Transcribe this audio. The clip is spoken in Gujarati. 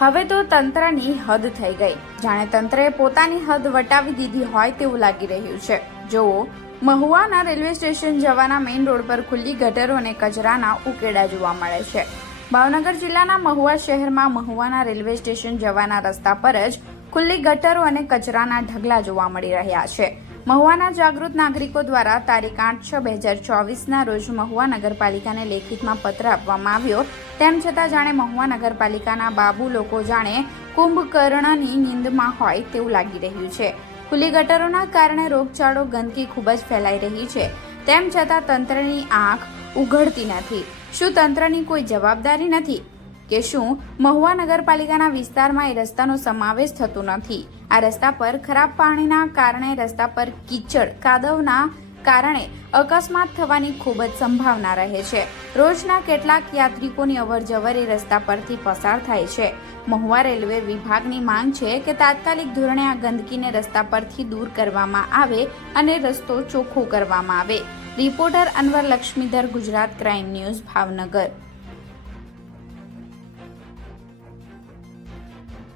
હવે તો તંત્રની હદ થઈ ગઈ. જાણે તંત્રએ પોતાની હદ વટાવી દીધી હોય તેવું લાગી રહ્યું છે. જોવો મહુવાના રેલવે સ્ટેશન જવાના મેઇન રોડ પર ખુલ્લી ગટરો અને કચરાના ઉકેડા જોવા મળે છે. ભાવનગર જિલ્લાના મહુવા શહેરમાં મહુવાના રેલવે સ્ટેશન જવાના રસ્તા પર જ ખુલ્લી ગટરો અને કચરાના ઢગલા જોવા મળી રહ્યા છે. મહુવાના જાગૃત નાગરિકો દ્વારા તારીખ આઠ છ બે હજાર ચોવીસના રોજ મહુવા નગરપાલિકાને લેખિતમાં પત્ર આપવામાં આવ્યો. તેમ છતાં જાણે મહુવા નગરપાલિકાના બાબુ લોકો જાણે કુંભકર્ણની નીંદમાં હોય તેવું લાગી રહ્યું છે. ખુલ્લી ગટરોના કારણે રોગચાળો ગંદકી ખૂબ જ ફેલાઈ રહી છે. તેમ છતાં તંત્રની આંખ ઉઘડતી નથી. શું તંત્રની કોઈ જવાબદારી નથી? કે શું મહુવા નગરપાલિકાના વિસ્તારમાં એ રસ્તાનો સમાવેશ થતો નથી. આ રસ્તા પર ખરાબ પાણીના કારણે રસ્તા પર કીચડ, કાદવના કારણે અકસ્માત થવાની ખૂબ જ સંભાવના રહે છે. રોજના કેટલાક યાત્રિકોની અવરજવર એ રસ્તા પરથી પસાર થાય છે. મહુવા રેલવે વિભાગની માંગ છે કે તાત્કાલિક ધોરણે આ ગંદકીને રસ્તા પરથી દૂર કરવામાં આવે અને રસ્તો ચોખ્ખો કરવામાં આવે. Reporter Anwar Laxmidhar, Gujarat crime news, Bhavnagar.